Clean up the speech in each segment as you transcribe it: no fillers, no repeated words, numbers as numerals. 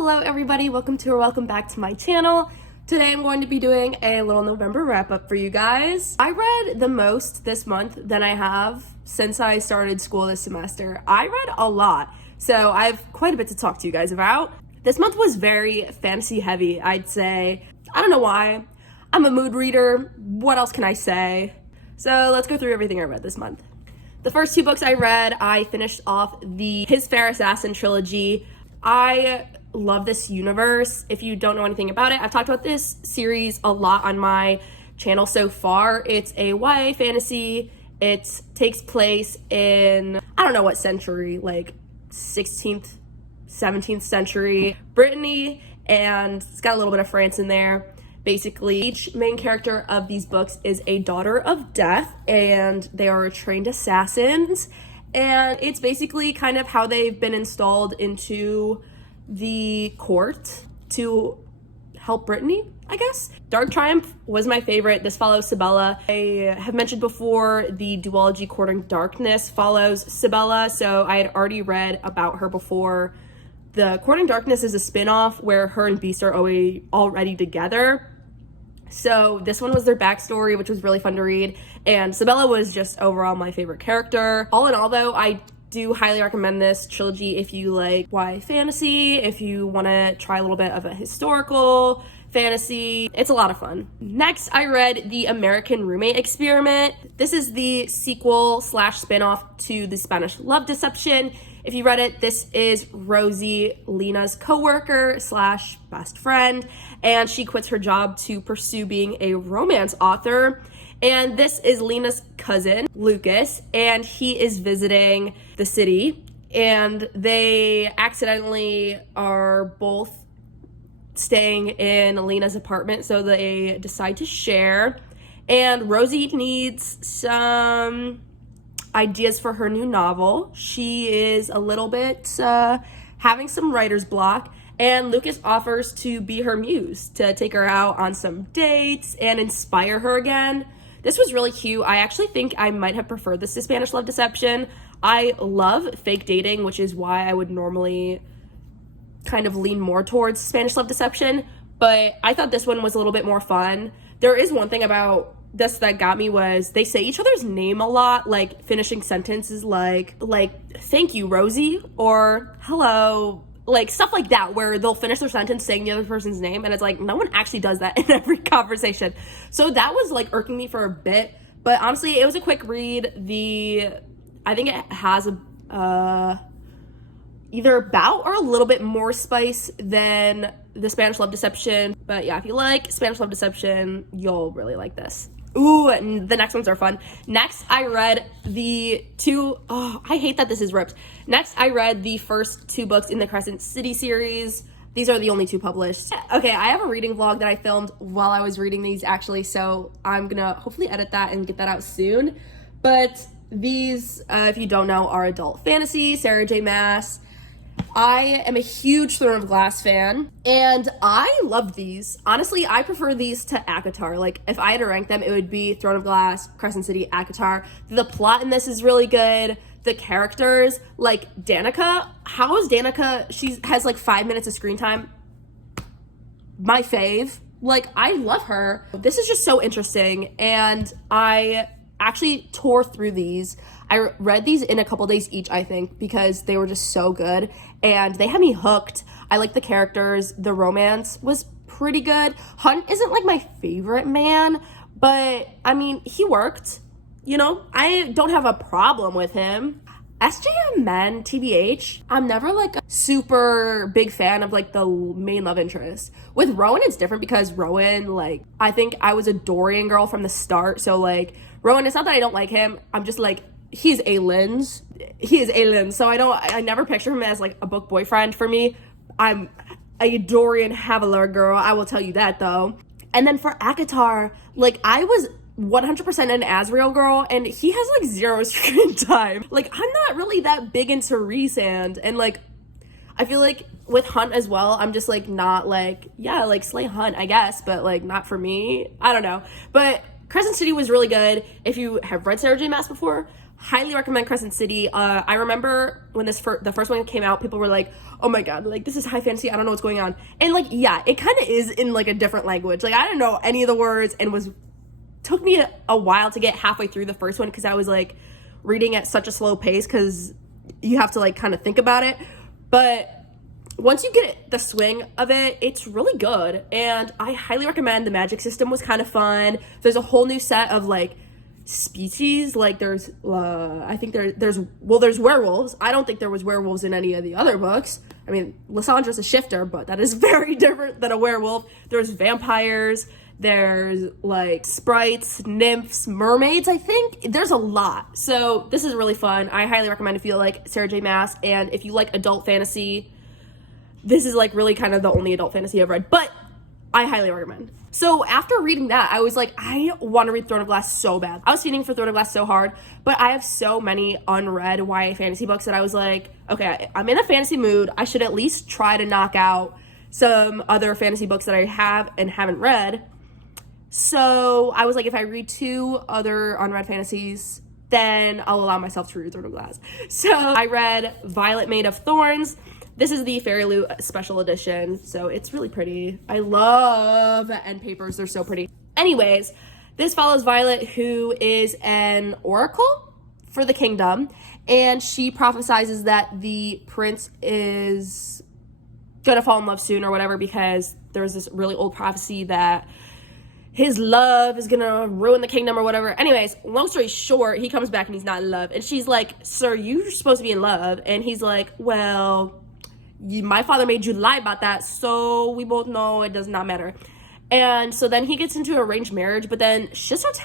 Hello everybody, welcome back to my channel. Today I'm going to be doing a little November wrap up for you guys. I read the most this month than I have since I started school this semester. I read a lot, so I have quite a bit to talk to you guys about. This month was very fantasy heavy, I'd say. I don't know why. I'm a mood reader. What else can I say? So let's go through everything I read this month. The first two books I read, I finished off the His Fair Assassin trilogy. I love this universe. If you don't know anything about it, I've talked about this series a lot on my channel so far. It's a YA fantasy. It takes place in, I don't know what century, like 16th, 17th century Brittany, and it's got a little bit of France in there. Basically, each main character of these books is a daughter of death, and they are trained assassins. And it's basically kind of how they've been installed into the court to help Brittany, I guess. Dark Triumph was my favorite. This follows Sibella. I have mentioned before the duology Courting Darkness follows Sibella, so I had already read about her before. The Courting Darkness is a spin-off where her and Beast are already together. So this one was their backstory, which was really fun to read, and Sibella was just overall my favorite character. All in all, though, I do highly recommend this trilogy if you like YA fantasy, if you want to try a little bit of a historical fantasy. It's a lot of fun. Next, I read The American Roommate Experiment. This is the sequel slash spin-off to The Spanish Love Deception. If you read it, this is Rosie, Lena's coworker slash best friend, and she quits her job to pursue being a romance author. And this is Lena's cousin, Lucas, and he is visiting the city, and they accidentally are both staying in Lena's apartment, so they decide to share. And Rosie needs some ideas for her new novel. She is a little bit having some writer's block, and Lucas offers to be her muse, to take her out on some dates and inspire her again. This was really cute. I actually think I might have preferred this to Spanish Love Deception. I love fake dating, which is why I would normally kind of lean more towards Spanish Love Deception, but I thought this one was a little bit more fun. There is one thing about this that got me was they say each other's name a lot, like finishing sentences like thank you, Rosie, or hello, like stuff like that, where they'll finish their sentence saying the other person's name, and it's like no one actually does that in every conversation. So that was like irking me for a bit, but honestly it was a quick read. I think it has either about or a little bit more spice than the Spanish Love Deception, but yeah, if you like Spanish Love Deception, you'll really like this. Ooh, and the next ones are fun. Next, I read I hate that this is ripped. Next, I read the first two books in the Crescent City series. These are the only two published. Okay, I have a reading vlog that I filmed while I was reading these, actually, so I'm gonna hopefully edit that and get that out soon. But these, if you don't know, are adult fantasy, Sarah J. Maas. I am a huge Throne of Glass fan, and I love these. Honestly, I prefer these to ACOTAR. Like, if I had to rank them, it would be Throne of Glass, Crescent City, ACOTAR. The plot in this is really good. The characters, like Danica. How is Danica? She has like 5 minutes of screen time. My fave. Like, I love her. This is just so interesting, and I actually tore through these. I read these in a couple days each, I think, because they were just so good, and they had me hooked. I like the characters. The romance was pretty good. Hunt isn't like my favorite man, but I mean, he worked, you know? I don't have a problem with him. SJM men, TBH, I'm never like a super big fan of like the main love interest. With Rowan, it's different because Rowan, like, I think I was a Dorian girl from the start. So like, Rowan, it's not that I don't like him. I'm just like, he's Aelin's. He is Aelin. So I never picture him as like a book boyfriend for me. I'm a Dorian Havilar girl. I will tell you that though. And then for ACOTAR, like, I was 100% an Azriel girl, and he has like 0 screen time. Like, I'm not really that big into Rhysand, and like, I feel like with Hunt as well, I'm just like not like, yeah, like slay Hunt, I guess, but like not for me. I don't know. But Crescent City was really good. If you have read Sarah J. Maas before, highly recommend Crescent City. I remember when the first one came out, people were like, oh my god, like, this is high fantasy, I don't know what's going on. And like, yeah, it kind of is in like a different language. Like, I didn't know any of the words, and took me a while to get halfway through the first one because I was like reading at such a slow pace because you have to like kind of think about it. But once you get the swing of it, it's really good, and I highly recommend. The magic system was kind of fun. There's a whole new set of like species. Like there's I think there's werewolves. I don't think there was werewolves in any of the other books. I mean, Lysandre's a shifter, but that is very different than a werewolf. There's vampires, there's like sprites, nymphs, mermaids. I think there's a lot. So this is really fun. I highly recommend if you like Sarah J Maas, and if you like adult fantasy, this is like really kind of the only adult fantasy I've read, but I highly recommend. So after reading that, I was like, I want to read Throne of Glass so bad. I was feeding for Throne of Glass so hard, but I have so many unread YA fantasy books that I was like, okay, I'm in a fantasy mood. I should at least try to knock out some other fantasy books that I have and haven't read. So I was like, if I read 2 other unread fantasies, then I'll allow myself to read Throne of Glass. So I read Violet Made of Thorns. This is the Fairy Loot special edition, so it's really pretty. I love end papers, they're so pretty. Anyways, this follows Violet, who is an oracle for the kingdom, and she prophesizes that the prince is gonna fall in love soon or whatever, because there's this really old prophecy that his love is gonna ruin the kingdom or whatever. Anyways, long story short, he comes back and he's not in love, and she's like, sir, you're supposed to be in love, and he's like, well, my father made you lie about that, so we both know it does not matter. And so then he gets into an arranged marriage, but then stuff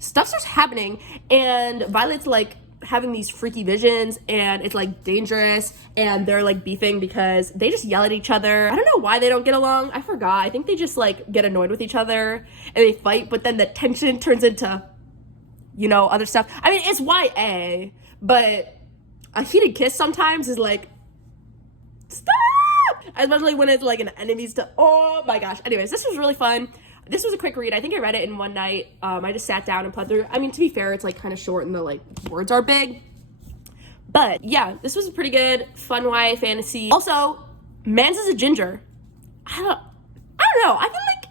starts happening, and Violet's like having these freaky visions, and it's like dangerous, and they're like beefing because they just yell at each other. I don't know why they don't get along. I forgot. I think they just like get annoyed with each other and they fight, but then the tension turns into, you know, other stuff. I mean, it's YA, but a heated kiss sometimes is like, stop! Especially when it's like an enemies to, oh my gosh. Anyways, this was really fun. This was a quick read. I think I read it in one night. I just sat down and played through. I mean, to be fair, it's like kind of short and the like words are big. But yeah, this was a pretty good, fun YA fantasy. Also, Mans is a ginger. I don't know. I feel like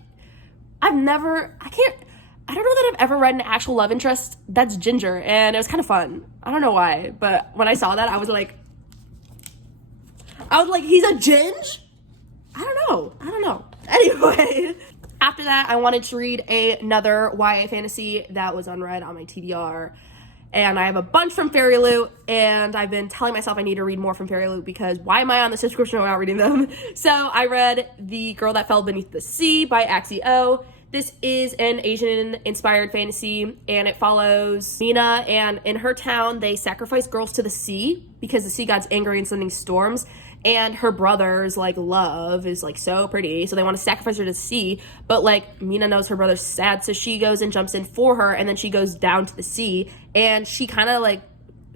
I don't know that I've ever read an actual love interest that's ginger, and it was kind of fun. I don't know why, but when I saw that, I was like, he's a ginge? I don't know. Anyway, after that, I wanted to read another YA fantasy that was unread on my TBR. And I have a bunch from Fairy Loot, and I've been telling myself I need to read more from Fairy Loot because why am I on the subscription without reading them? So I read The Girl That Fell Beneath the Sea by Axie O. This is an Asian-inspired fantasy, and it follows Mina, and in her town, they sacrifice girls to the sea because the sea god's angry and sending storms, and her brother's, like, love is, like, so pretty, so they want to sacrifice her to the sea, but, like, Mina knows her brother's sad, so she goes and jumps in for her, and then she goes down to the sea, and she kind of, like,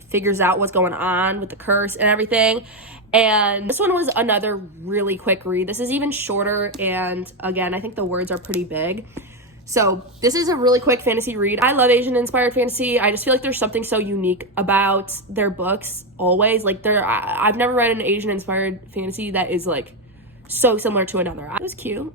figures out what's going on with the curse and everything. And this one was another really quick read. This is even shorter, and again, I think the words are pretty big. So this is a really quick fantasy read. I love Asian-inspired fantasy. I just feel like there's something so unique about their books always. Like, I've never read an Asian-inspired fantasy that is, like, so similar to another. It was cute.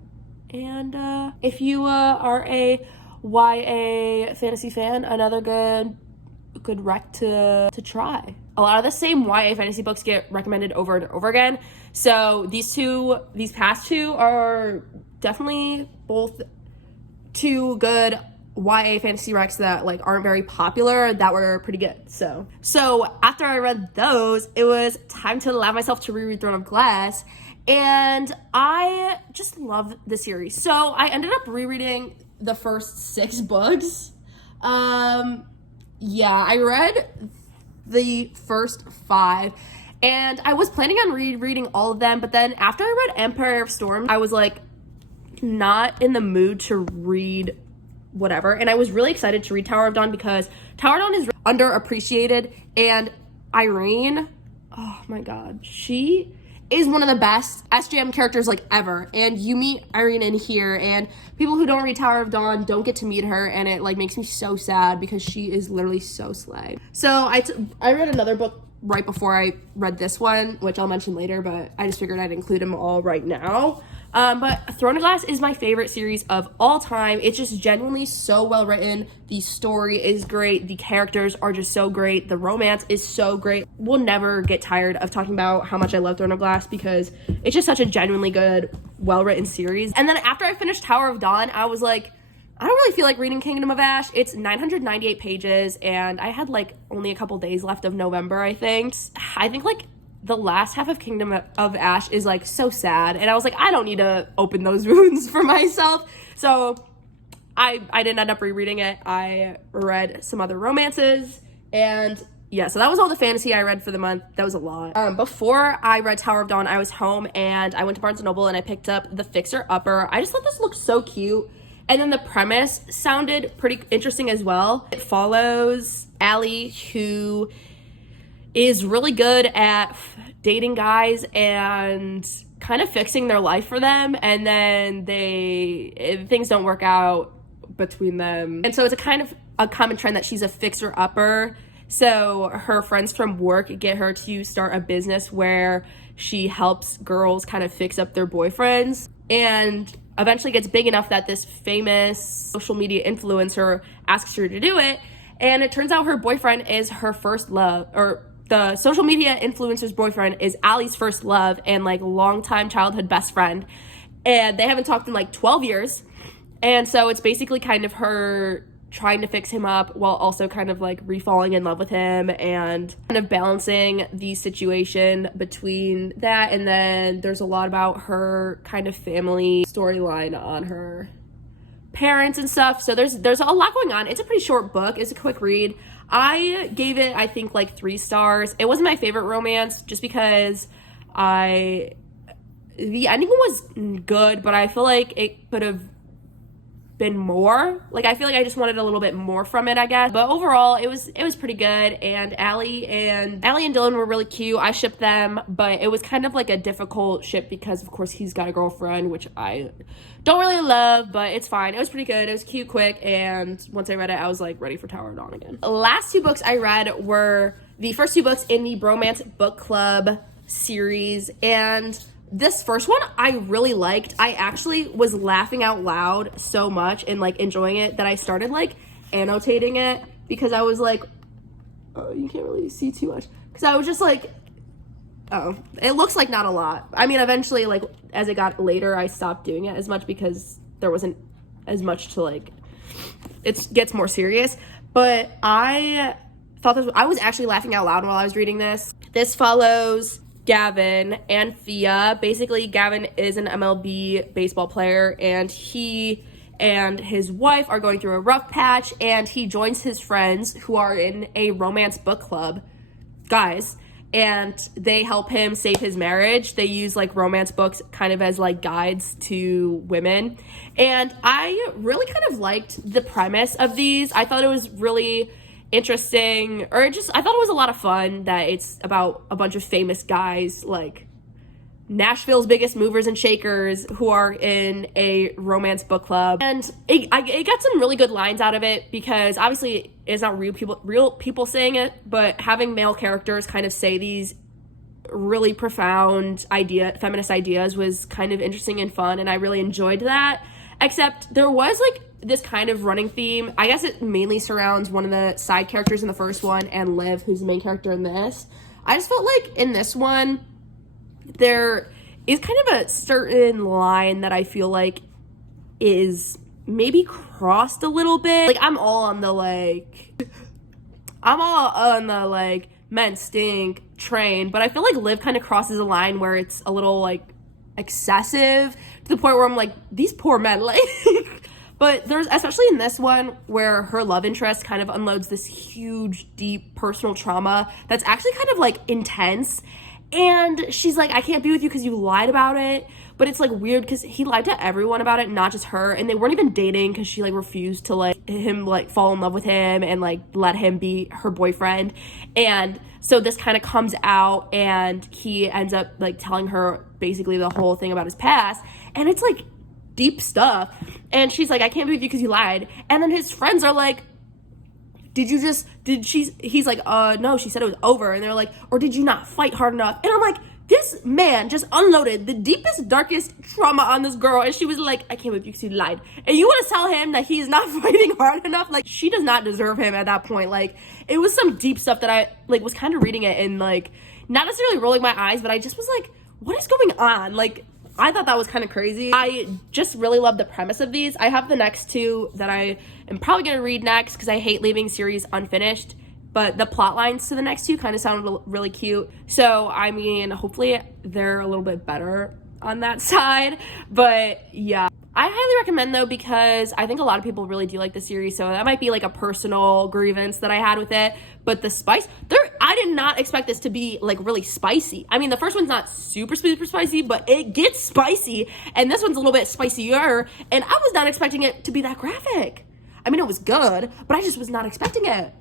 And if you are a YA fantasy fan, another good rec to try. A lot of the same YA fantasy books get recommended over and over again. So these past two are definitely both two good YA fantasy recs that like aren't very popular that were pretty good. So after I read those, it was time to allow myself to reread Throne of Glass, and I just love the series. So I ended up rereading the first 6 books. Yeah, I read the first 5, and I was planning on rereading all of them, but then after I read Empire of Storm, I was like not in the mood to read whatever, and I was really excited to read Tower of Dawn because Tower of Dawn is underappreciated, and Irene, oh my god, she is one of the best SJM characters like ever, and you meet Irene in here, and people who don't read Tower of Dawn don't get to meet her, and it like makes me so sad because she is literally so slay. So I read another book right before I read this one, which I'll mention later, but I just figured I'd include them all right now. But Throne of Glass is my favorite series of all time. It's just genuinely so well written. The story is great. The characters are just so great. The romance is so great. We'll never get tired of talking about how much I love Throne of Glass because it's just such a genuinely good, well-written series. And then after I finished Tower of Dawn, I was like, I don't really feel like reading Kingdom of Ash. It's 998 pages, and I had like only a couple days left of November, I think. I think like the last half of Kingdom of Ash is like so sad, and I was like, I don't need to open those wounds for myself. So I didn't end up rereading it. I read some other romances, and yeah, so that was all the fantasy I read for the month. That was a lot. Before I read Tower of Dawn, I was home and I went to Barnes & Noble and I picked up The Fixer Upper. I just thought this looked so cute. And then the premise sounded pretty interesting as well. It follows Allie, who is really good at dating guys and kind of fixing their life for them, and then things don't work out between them. And so it's a kind of a common trend that she's a fixer-upper. So her friends from work get her to start a business where she helps girls kind of fix up their boyfriends, and eventually gets big enough that this famous social media influencer asks her to do it. And it turns out her boyfriend is her first love, or the social media influencer's boyfriend is Allie's first love and like longtime childhood best friend. And they haven't talked in like 12 years. And so it's basically kind of her trying to fix him up while also kind of like re-falling in love with him and kind of balancing the situation between that. And then there's a lot about her kind of family storyline on her parents and stuff. So there's a lot going on. It's a pretty short book. It's a quick read. I gave it, I think, like 3 stars. It wasn't my favorite romance just because the ending was good, but I feel like it could have been more. Like, I feel like I just wanted a little bit more from it, I guess. But overall, it was pretty good. And Allie and Dylan were really cute. I shipped them, but it was kind of like a difficult ship because, of course, he's got a girlfriend, which I don't really love, but it's fine. It was pretty good. It was cute, quick, and once I read it, I was like ready for Tower of Dawn again. The last 2 books I read were the first 2 books in the Bromance Book Club series, and this first one I really liked. I actually was laughing out loud so much and like enjoying it that I started like annotating it because I was like, oh, you can't really see too much. Because I was just like, oh, it looks like not a lot. I mean, eventually, like as it got later, I stopped doing it as much because there wasn't as much to like, it gets more serious. But I thought I was actually laughing out loud while I was reading this. This follows Gavin and Thea. Basically, Gavin is an MLB baseball player, and he and his wife are going through a rough patch, and he joins his friends who are in a romance book club, guys, and they help him save his marriage. They use like romance books kind of as like guides to women, and I really kind of liked the premise of these. I thought it was really interesting, or just I thought it was a lot of fun that it's about a bunch of famous guys like Nashville's biggest movers and shakers who are in a romance book club. And it got some really good lines out of it because obviously it's not real people saying it, but having male characters kind of say these really profound feminist ideas was kind of interesting and fun, and I really enjoyed that. Except there was like this kind of running theme. I guess it mainly surrounds one of the side characters in the first one and Liv, who's the main character in this. I just felt like in this one, there is kind of a certain line that I feel like is maybe crossed a little bit. Like, I'm all on the men stink train, but I feel like Liv kind of crosses a line where it's a little like excessive to the point where I'm like, these poor men, like. But there's, especially in this one, where her love interest kind of unloads this huge, deep personal trauma that's actually kind of like intense. And she's like, I can't be with you because you lied about it. But it's like weird because he lied to everyone about it, not just her. And they weren't even dating because she like refused to like him like fall in love with him and like let him be her boyfriend. And so this kind of comes out and he ends up like telling her basically the whole thing about his past. And it's like deep stuff. And she's like, I can't be with you because you lied. And then his friends are like, he's like, no, she said it was over. And they're like, or did you not fight hard enough? And I'm like, this man just unloaded the deepest, darkest trauma on this girl. And she was like, I can't believe you because you lied. And you want to tell him that he's not fighting hard enough? Like, she does not deserve him at that point. Like, it was some deep stuff that I, like, was kind of reading it and, like, not necessarily rolling my eyes, but I just was like, what is going on? Like, I thought that was kind of crazy. I just really love the premise of these. I have the next two that I am probably going to read next because I hate leaving series unfinished. But the plot lines to the next two kind of sounded really cute. So, I mean, hopefully they're a little bit better on that side. But yeah, I highly recommend though because I think a lot of people really do like the series. So that might be like a personal grievance that I had with it. But the spice, I did not expect this to be like really spicy. I mean, the first one's not super spicy, but it gets spicy. And this one's a little bit spicier. And I was not expecting it to be that graphic. I mean, it was good, but I just was not expecting it.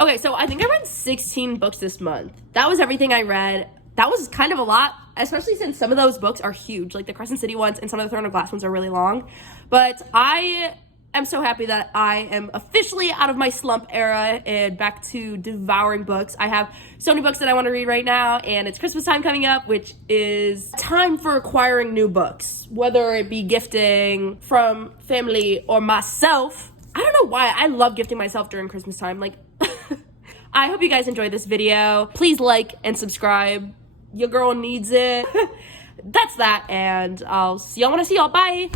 Okay, so I think I read 16 books this month. That was everything I read. That was kind of a lot, especially since some of those books are huge, like the Crescent City ones and some of the Throne of Glass ones are really long. But I am so happy that I am officially out of my slump era and back to devouring books. I have so many books that I want to read right now, and it's Christmas time coming up, which is time for acquiring new books, whether it be gifting from family or myself. I don't know why I love gifting myself during Christmas time. Like, I hope you guys enjoyed this video. Please like and subscribe. Your girl needs it. That's that, and I'll see y'all when I see y'all. Bye.